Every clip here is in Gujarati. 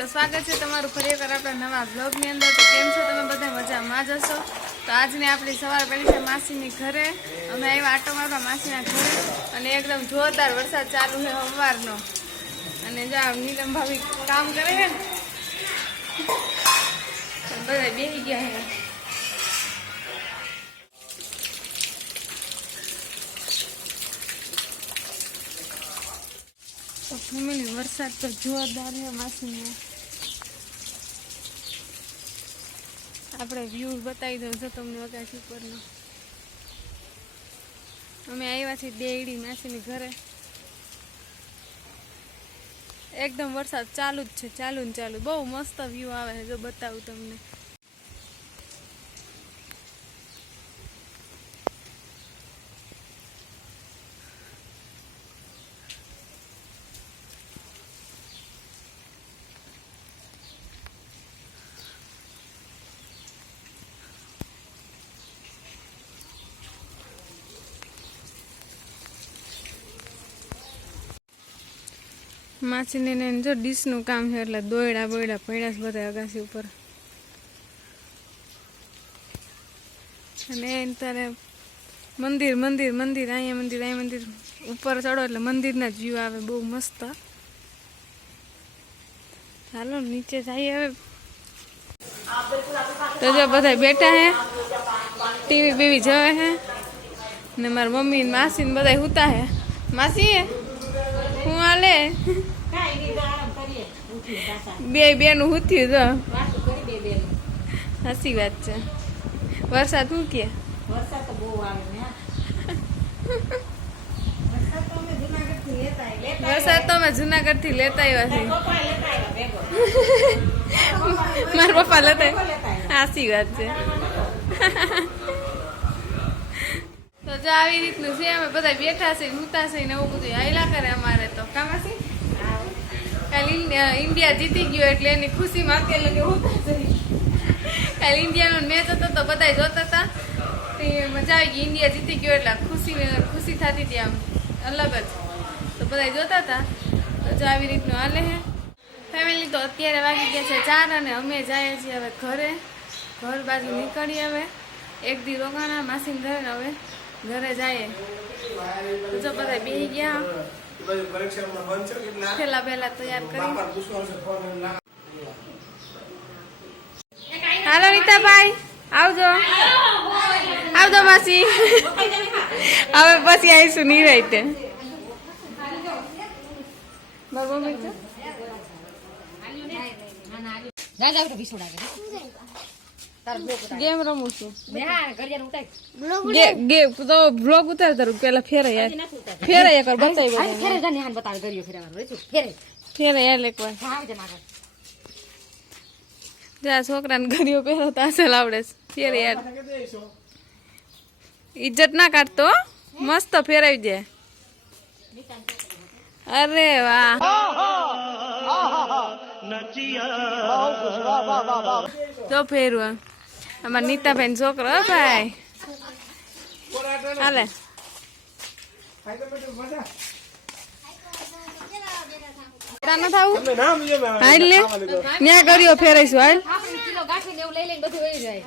તો સ્વાગત છે તમારું ફરી એકવાર આપણા નવા બ્લોગની અંદર. તો કેમ છો તમે બધા? મજામાં જ હશો? તો આજની આપણી સવાર પડી છે માસીની ઘરે. અમે આવ્યા આટો મારવા માસીના ઘરે. અને એકદમ જોરદાર વરસાદ ચાલુ છે સવારનો અને જો નીલમ ભાભી કામ કરે છે ને. બધા બેસી ગયા છે. તો વરસાદ તો જોરદાર છે માસીને આપણે વ્યૂ બતાવી દઉં જો તમને અગાસી ઉપરનો અમે આવ્યા છીએ દેયડી માસીની ઘરે. એકદમ વરસાદ ચાલુ જ છે, ચાલુ ને ચાલુ. બહુ મસ્ત વ્યૂ આવે છે જો બતાવું તમને. માસીને ને જો ડીશનું કામ છે એટલે દોયડા બોયડા પડ્યા છે બધા અગાસી ઉપર. અને એને તારે મંદિર મંદિર મંદિર, અહીંયા મંદિર અહીંયા મંદિર. ઉપર ચડો એટલે મંદિરના જીવ આવે, બહુ મસ્ત. ચાલો, નીચે જઈએ હવે. તો જો બધા બેઠા હે ટીવી બીવી જોવે હે. ને મારા મમ્મી માસી ને બધા હુતા હે. માસી, હું હાલે? બે બેનું થયું તો સાચી વાત છે. વરસાદ શું કે? વરસાદ તો બહુ આવે વરસાદ તો અમે જુનાગઢથી લેતા આવ્યા ભેગો. મારા પપ્પા લેતા સાચી વાત છે. તો જો આવી રીતનું છે, અમે બધા બેઠા છે મૂતા છે ને એવું બધું આયલા કરે અમારે તો. કામાસી કાલ ઇન્ડિયા જીતી ગયો એટલે એની ખુશીમાં કે લગે હોતા કાલ ઇન્ડિયાનો મેચ હતો તો બધા જોતા હતા. તે મજા આવી ગઈ. ઇન્ડિયા જીતી ગયો એટલે ખુશી ખુશી થતી હતી આમ અલગ જ. તો બધા જોતા હતા. તો જો આવી રીતનું હાલે હે. ફેમિલી તો અત્યારે વાગી ગયા છે ચાર અને અમે જઈએ છીએ હવે ઘરે. ઘર બાજુ નીકળીએ હવે. એક દી રોકાણા, માસીને ઘરે હવે. ઘરે જઈએ. જો બધા બેસી ગયા. પેલા પહેલા તૈયાર કરી. હાલો રીતાભાઈ આવજો. આવજો માસી. હવે પછી આવીશું નહીં બરોબર છે? જા જા બેટા ભીસોડા કે. તારો બ્લોક ઉતાર. ગેમ રમું છું. ઉતાર. ગે ગે તો બ્લોગ ઉતાર તારું પેલા ફેરાય યાર. નથી ઉતારતી. ફેરે એકવાર. બતાવી. જા છોકરાને ઘડીઓ પહેરો તો અસલ આવડે ફેરે યાર. ઇજ્જત ના કાઢતો મસ્ત ફેરાવી દે. અરે વાહ. તો ફેરવું. અમાર નીતાબેન છોકરો ભાઈ હાલે તાને થાવું હાલ લે ન્યા કર્યો ફેરાઈશું હાલ આપણે કિલો ગાંઠી ને એવું લઈ લઈને બધું વહી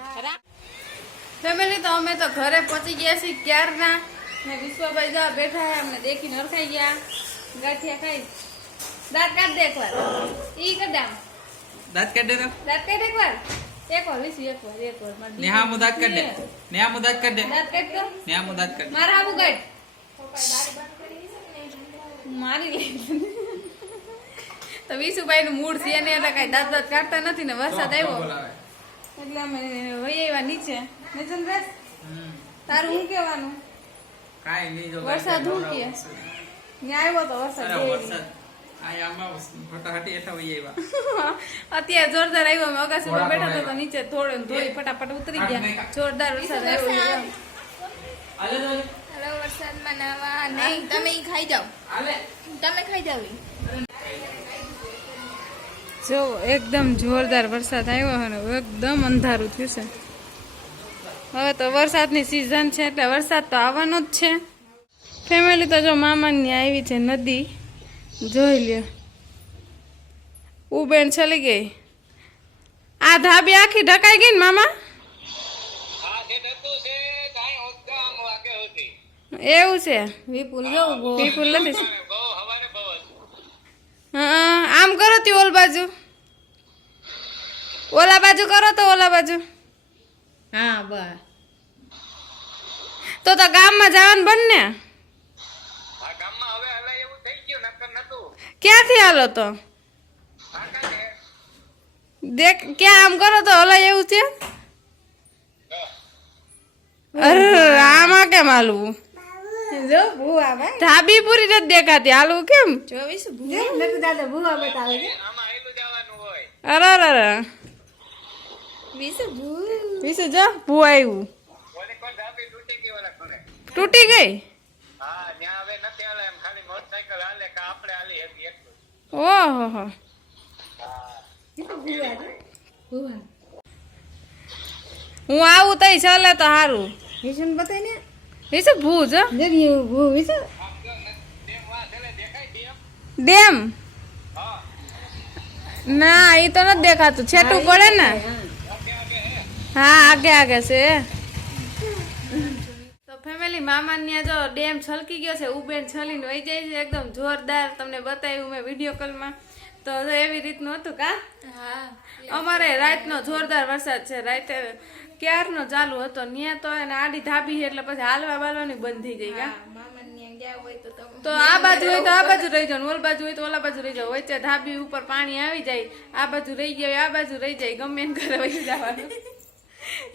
ફેમિલી તો અમે તો ઘરે પહોંચી ગયા છીએ ક્યારના ને વિશ્વભાઈ જવા બેઠા હે અમને દેખીને હરખાઈ ગયા ગાંઠિયા ખાઈ દાંત કાઢ દે એકવાર ઈ આમ દાંત કાઢ દે તો દાંત કાઢ એકવાર વિસુ. નેહા મુ કર દે. નેહા. મુ કર દે. નેહા મુ કર દે. મારા આવું કાઢ મારી લે. તો વિશુભાઈ નું મૂડ છે ને એટલે કઈ દાંત દાંત કાઢતા નથી ને વરસાદ આવ્યો. એટલે અમે વહી આવ્યા નીચે. નિચન રેસ તારું હું કહેવાનું? કાંઈ નહીં જો વરસાદ હું કે? ન્યાય આવ્યો તો વરસાદ. અત્યારે જોરદાર આવ્યો. અમે અગાસીમાં બેઠા હતા નીચે થોડે ધોઈ ફટાફટ ઉતરી ગયા. જોરદાર વરસાદ આવ્યો હલો વરસાદમાં નાવા. નહીં તમે ખાઈ જાઓ. તમે ખાઈ જાવ જો એકદમ જોરદાર વરસાદ આવ્યો અને એકદમ અંધારું થયું છે. હવે તો વરસાદની સિઝન છે એટલે વરસાદ તો આવવાનો જ છે. ફેમિલી તો જો મામાની આવી છે નદી. જોઈ લ્યો. ઉબેન ચલી ગઈ. આ ધાબી આખી ઢકાઈ ગઈ ને મામા? એવું છે. વિપુલ જવું વિપુલ નથી. હા આમ કરો તી ઓલ બાજુ. ઓલા બાજુ કરો તો ઓલા બાજુ. હા બસ. તો તો ગામમાં જવાનું બન ક્યાંથી હાલો તો? દેખ ક્યાં આમ કરો તો ઓલા એવું છે? અરે આમાં કેમ હાલવું? જો ભૂવા ભાઈ. ધાબી પૂરી નથી દેખાતી હાલવું કેમ? ચોવીસ ભૂવા. નથી દાદા ભૂવા બતાવે છે. અરે અરે અરે. વિશે ભૂ વિશે જો ભૂ આવ્યું તૂટી ગઈ? ઓહો હો. હું આવું તઈ ચાલે તો સારું વિશે ને. બતાય ને વિશે ભૂ જો ભૂ વિશે ડેમ? ના એ તો નથી દેખાતું. છેટું પડે ને? હા આગે આગે છે. ફેમિલી મામા ત્યાં જો ડેમ છલકી ગયો છે ઉબેન છલીને વહી જાય છે એકદમ જોરદાર. તમને બતાવ્યું મેં વીડિયો કોલમાં તો એવી રીતનું હતું કા? હા અમારે રાતનો જોરદાર વરસાદ છે. રાતે ક્યારનો ચાલુ હતો ત્યાં તો એને આડી ધાબી છે એટલે પછી હાલવા બાલવાની બંધ થઈ ગઈ કા? તો આ બાજુ હોય તો આ બાજુ રહી જાવ ઓલ બાજુ હોય તો ઓલા બાજુ રહી જાવ વચ્ચે ધાબી ઉપર પાણી આવી જાય આ બાજુ રહી જાય આ બાજુ રહી જાય ગમે એમ ઘરે વહી જવાનું.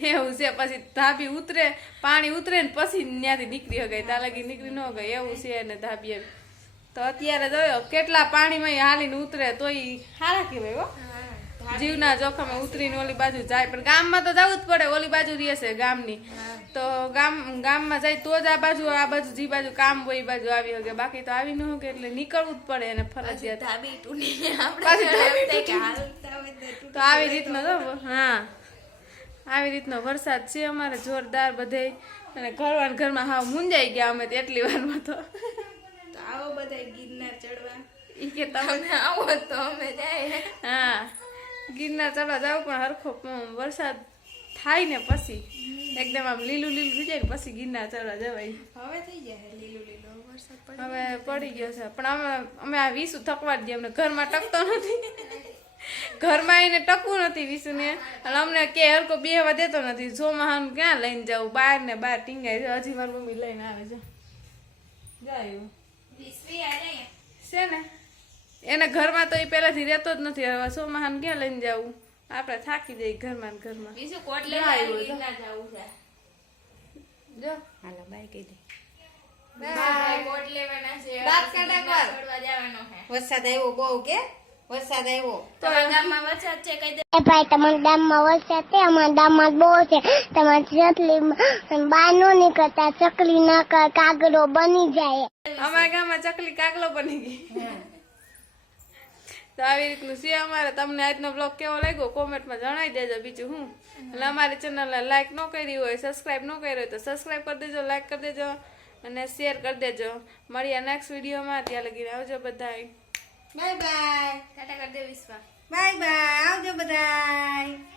એવું છે પછી ધાબી ઉતરે પાણી ઉતરે ને પછી ત્યાંથી નીકળી ગઈ ત્યાં લગી નીકળી ન ગઈ એવું છે ને ધાબી એમ. તો અત્યારે જોયો કેટલા પાણીમાં હાલીને ઉતરે તો એ સારા કહેવાય હો. જીવના જોખમે ઉતરીને ઓલી બાજુ જાય. પણ ગામમાં તો જવું જ પડે ઓલી બાજુ રહે છે ગામની. તો ગામ ગામમાં જાય તો જ આ બાજુ આ બાજુ જે બાજુ કામ હોય બાજુ આવી શકે બાકી તો આવી ન શકે એટલે નીકળવું જ પડે એને ફરજિયાત. તો આવી રીતનો જો હા. આવી રીતનો વરસાદ છે અમારે જોરદાર બધે. અને ઘરવાન ઘરમાં હા મુંજાઈ ગયા અમે એટલી વારમાં તો. આવો બધા ગિરનાર ચડવા. ઈ કે તમે તમે આવો તો અમે જાય. હા ગિરનાર ચડવા જાવ પણ હરખો વરસાદ થાય ને પછી. એકદમ આમ લીલું લીલું થઈ જાય ને પછી ગિરનાર ચડવા જવાય. હવે થઈ જાય લીલું લીલું. વરસાદ હવે પડી ગયો છે. પણ અમે અમે આ વીસું થકવા જ દઈએ અમને ઘરમાં ટકતો નથી. ઘરમાં એને ટકવું નથી વિસુને. અને અમને કે હરકો બેહવા દેતો નથી. સોમાહાન ક્યાં લઈને જવું બહાર ને બહાર ટીંગાય છે. હજી મારી મમ્મી લઈને આવે છે. જાય છે ને? એને ઘરમાં તો એ પહેલાથી રહેતો જ નથી. હવે સોમાહાન ક્યાં લઈને જવું આપણે થાકી જઈએ ઘરમાં ઘરમાં. બીજું કોટ જવું છે. જો. હાલો બાય કહી દે. વરસાદ આવ્યો બહુ કે? વરસાદ આવ્યો. તમારા ગામમાં વરસાદ છે કઈ દે ભાઈ તમારા ગામમાં વરસાદ છે? અમારા ગામમાં બહુ છે. તમારી ચકલી બહાર ન નીકળતા ચકલી ના કર કાગડો બની જાય. અમારા ગામમાં ચકલી કાગલો બની ગઈ. તો આવી રીતનું છે અમારે. તમને આજનો બ્લોગ કેવો લાગ્યો? કોમેન્ટમાં જણાવી દેજો બીજું હું. એટલે અમારી ચેનલને લાઈક ન કરી હોય સબસ્ક્રાઈબ ન કરી હોય તો સબસ્ક્રાઈબ કરી દેજો લાઈક કરી દેજો અને શેર કરી દેજો. મળીએ નેક્સ્ટ વિડીયોમાં ત્યાં લગીને આવજો બધાય. Bye bye. ટાટા કરી દે વિશ્વા. Bye bye. આવજો બધાય.